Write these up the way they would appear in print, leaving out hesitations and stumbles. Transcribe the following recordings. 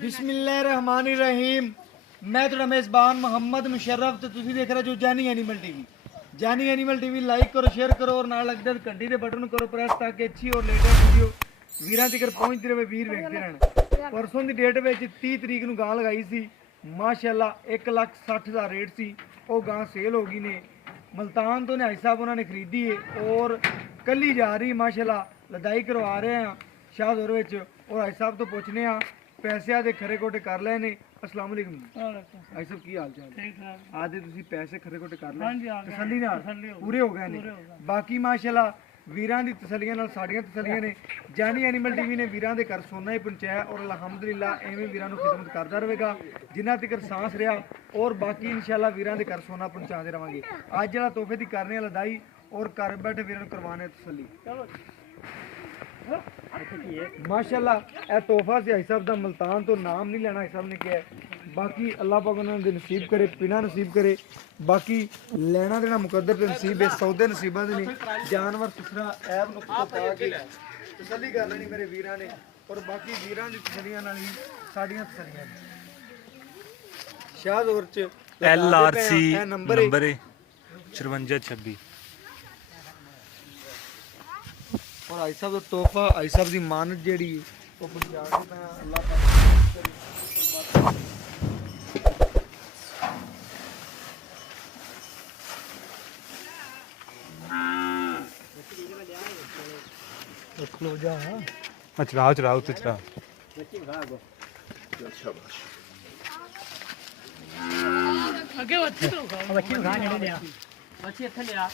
बिस्मिल्लाहिर्रहमानिर्रहीम। मैं तो मेज़बान मोहम्मद मुशर्रफ तो तुसी देख रहे जो जानी एनिमल टीवी। जानी एनिमल टीवी लाइक करो, शेयर करो और नाल लगदे घंटी दे बटन करो प्रेस ताकि अच्छी और लेटेस्ट वीडियो वीरां तक पहुंचती रहे, वीर वेखते रहन। परसों की डेट में 30 तरीक नूं गां लगाई सी, माशाअल्लाह 1,60,000 रेट सी। वो गां सेल हो गई ने। मुल्तान तो न्याई साहब उन्होंने खरीदी है और कल ही जा रही माशाअल्लाह लदाई करवा रहे हैं शाहदौर विच। और आई साहब तो पूछने पैसे दे खरे कोटे कर ले ने। अस्सलाम वालेकुम आई साहब की हाल चाल? ठीक ठाक। आदे तुसी पैसे खरे कोटे कर ले? हां जी, तसल्ली नाल पूरे हो गए ने। बाकी माशाअल्लाह वीरां दी तसल्लियां नाल साडियां तसल्लियां ने। जानी एनिमल टीवी ने वीरां दे घर सोना ही पहुंचाया और अल्हम्दुलिल्लाह एवें वीरां नूं खिदमत करदा रहेगा जिन्ना तक सांस रहा। और बाकी इंशाअल्लाह वीरां दे घर सोना पहुंचाते रहांगे। अज जिहड़ा तोहफे दी करने लदाई और घर बैठे वीरां नूं करवाने तसल्ली। माशाअल्लाह ए तोहफा से भाई साहब का मुल्तान तो नाम नहीं लेना, भाई साहब ने किया। बाकी अल्लाह पाक उन्होंने नसीब करे, पीना नसीब करे। बाकी लेना देना मुकद्दर के नसीब है, सौदे नसीबा दे नहीं। जानवर सुथरा ऐब नुक्ता पा के तसल्ली कर लेनी मेरे वीरां ने। और बाकी वीरां दी तसल्लियां नाल ही साडियां तसल्लियां शाहदौर च LRC नंबर है 5426। और आई साहब का तोहफा आई साहब की मानत जी वो पहुंचा के मैं अल्लाह पाक चलाओ चलाओ तो चलाओ। आगे बच्चे तो बच्चे खा नहीं लिया बच्चे इथे लिया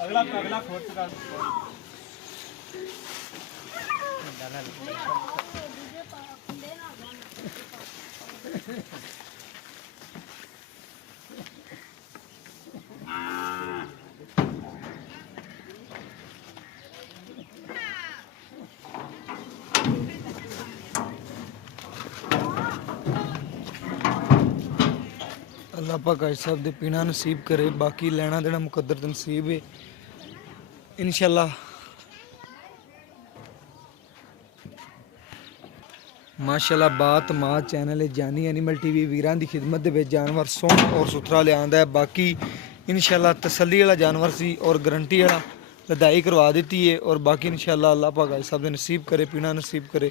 अगला अगला खोल चुका अल्लाह पाक आई साहब दे पीना नसीब करे। बाकी लेना देना मुकद्दर ते नसीब है इंशाअल्लाह। माशाअल्लाह बात माँ चैनल है जानी एनिमल टीवी वीरां दी खिदमत दे विच जानवर सोहना और सुथरा लियांदा है। बाकी इंशाअल्लाह तसल्ली वाला जानवर सी और गारंटी वाला लदाई करवा दी है। और बाकी इंशाअल्लाह अल्लाह पाक आई साहब दे नसीब करे, पीना नसीब करे।